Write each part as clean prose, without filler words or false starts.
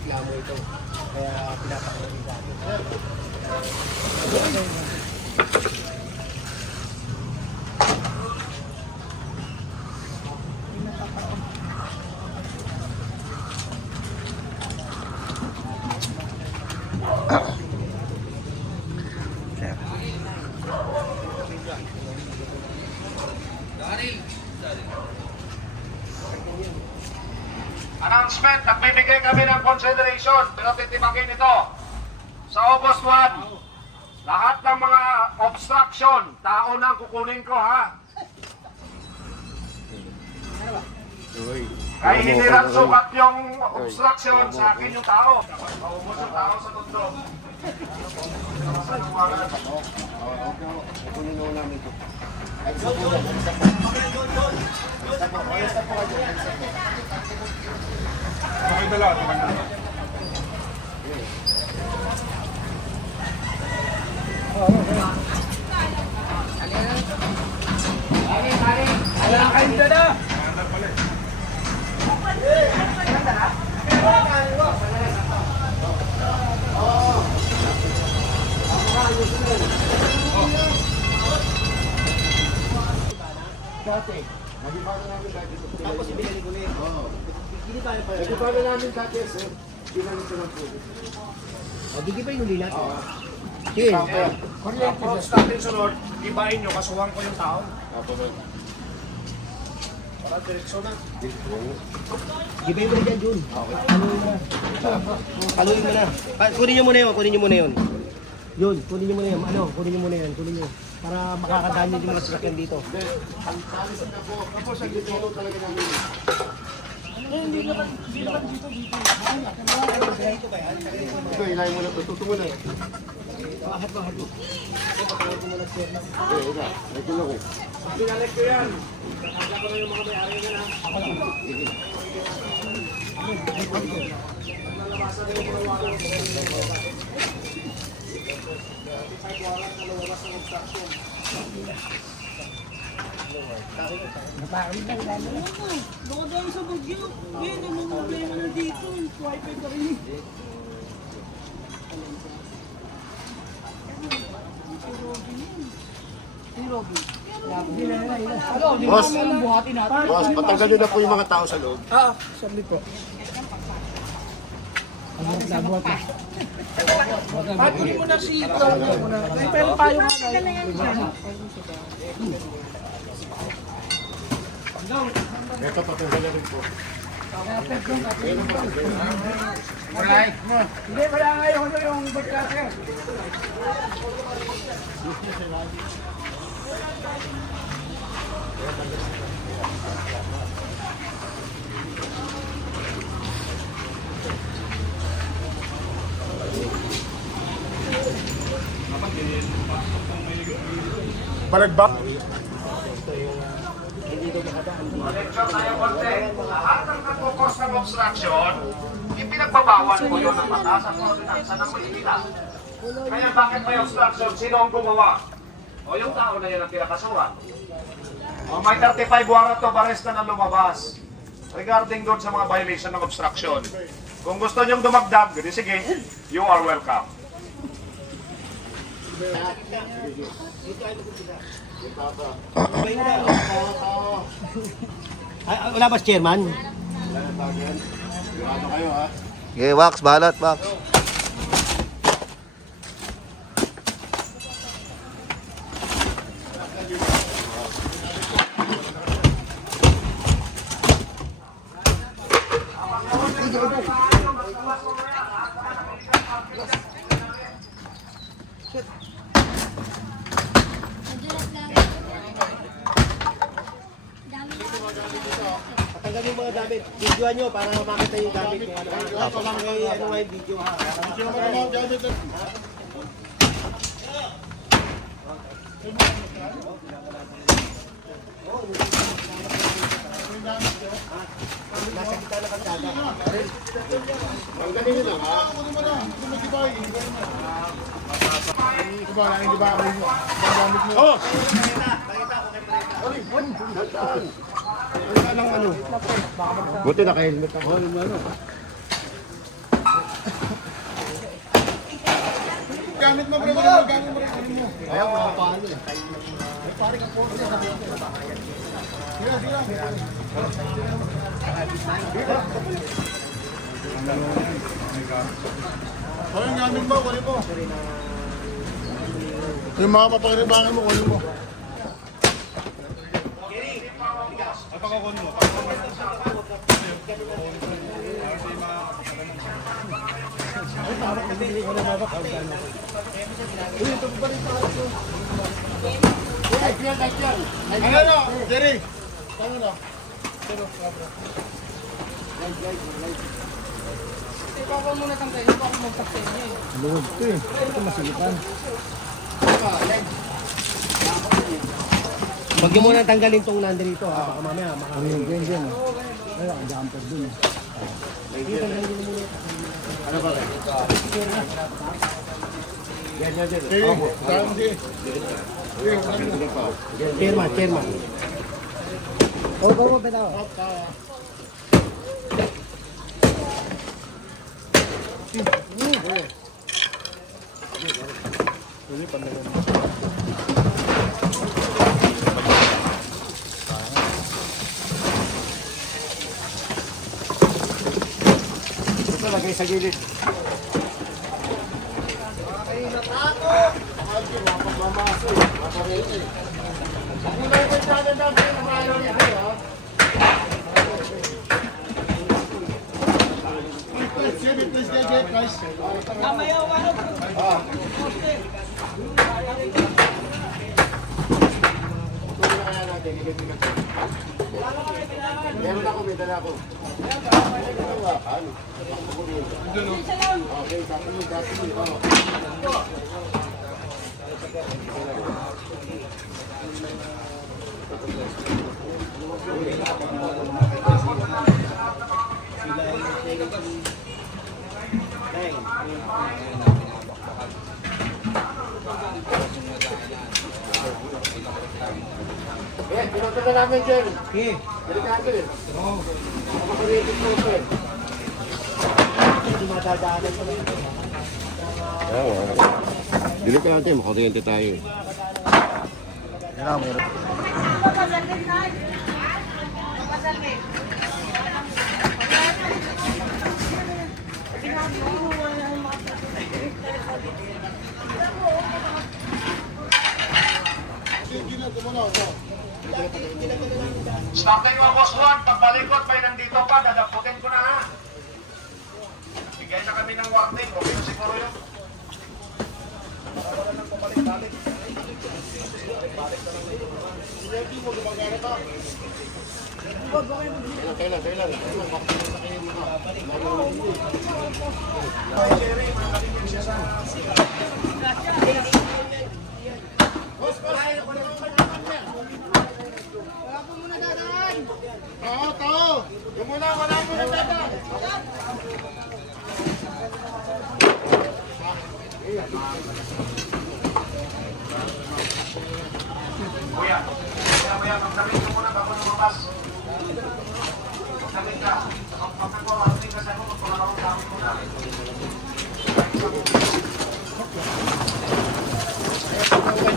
reklamo ito. Kaya pinapakalamin sa atin. Announcement, nagbibigay kami ng consideration, pero titibakin ito. Sa August 1, lahat ng mga obstruction, tao na ang kukunin ko ha. Kaya hindi lang sukat yung obstruction, sa akin yung tao. Maubos yung tao sa tundo. Kunin mo namin ito. Okay, dala. Dati, nagipano namin dati. Tapos ibigay ko niya. Oo. Nagipano namin dati, sir. Pinanong ko lang po. O, gigipay nuli natin. Oo. Sige. Approach natin sunod, ibahin nyo, kasuhan ko yung tao. Para diretso na. Gipay mo na dyan, Jun. Okay. Haluin mo na. Kunin nyo muna yun, kunin nyo muna yun. Yun, kunin nyo muna yun. Ano, kunin nyo muna yun, kunin nyo. Para makakadaan nyo yung mga sasakyan dito. Tapos ang dito talaga namin. Hindi naman dito. Ito, ilayin mo na ito. Tuto mo na. Bahat. Patawag mo na sir. Ito lang eh. Pinalik ko yan. Nakakita ko na yung mga may-ari na na. Ako lang. Nalabasan na yung mga walang. Baka dahil sa bagyo. Yan, ang mga problema na dito. Wifi pa rin. Boss, patanggal nyo na po yung mga tao sa loob. Sabi po. Patuloy mo na si Ito. Pero payo nga na. Ito, patanggal na rin po. Hindi, wala nga yung bagkasya. Balagbak. Connection tayo konti. Lahat ng nagkukos ng obstruction, ipinagbabawal ko yun ng batas at ordinansa ng Maynila. Kaya bakit may obstruction? Sino ang gumawa? O yung tao na yan ang pinakasuhan. O may 35 warrant of arrest na lumabas regarding doon sa mga violation ng obstruction. Kung gusto nyong dumagdag, di sige, you are welcome. Wala ba si chairman? Okay, wax, balat, wax. Patanggal yung mga damit. Videoan nyo para makita yung damit. Kung ano nga yung video ha. Nasa kita na kalsada. Tanggalin nyo lang ha. Oh! Buti naka-helmet ako. Gamit mo, pre. Gamit mo, pre. Ayaw, mga paano eh. Ano yung gamit mo? Kunin mo. Yung mga papakiribangan mo, kunin mo. Ano na, Jerry? Ano na? Ikaw ako muna tanggalin. Ikaw ako magtaksin niya eh. Luwag ko eh. Ito masilipan. Huwag niyo muna tanggalin itong nandito ha. Baka mamaya makakalimutan. Ayun, dyan. Ay, ang jumper dun eh. Hindi, tanggalin niyo muna. Ano ba rin? Yan, yan, yan. Sige, saan di? Chairman, chairman. Oh, go, bitaw. Ito, lagay sa gilid. Please, guys. Mamaya ako ano po. Meron ako, may dala ako. Okay, dati. Eh, pinunta na namin, Jen. Okay. Delikado eh. Oo. Makakulitin ko ito eh. Hindi madadaanan ko rin. Delikado eh, makakulitin tayo eh. Yan lang, meron. Stop kayo ang boss Juan. Pagbalikot, may nandito pa. Dadaputin ko na ha. Bigay na kami ng warning. Okay na siguro yun. Wala nang pabalik-balik. Kailan. Tao! Yung muna, wala mo na dadaan. Kuya, magsabi ko muna bago lumabas. Magsabi ka. Kapag ko, magsabi ka sa ako, magpapakawang sabi ko na.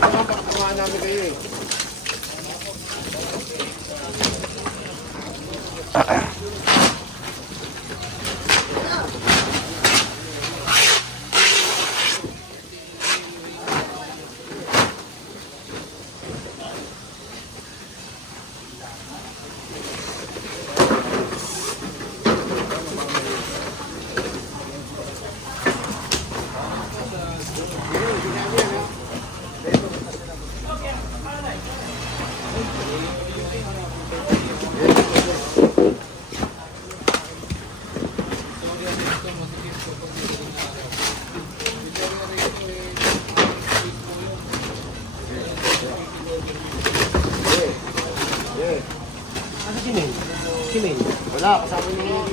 Pagkakuhaan namin kayo eh. Ano si Ming? Si Ming? Wala, kasama niya yun.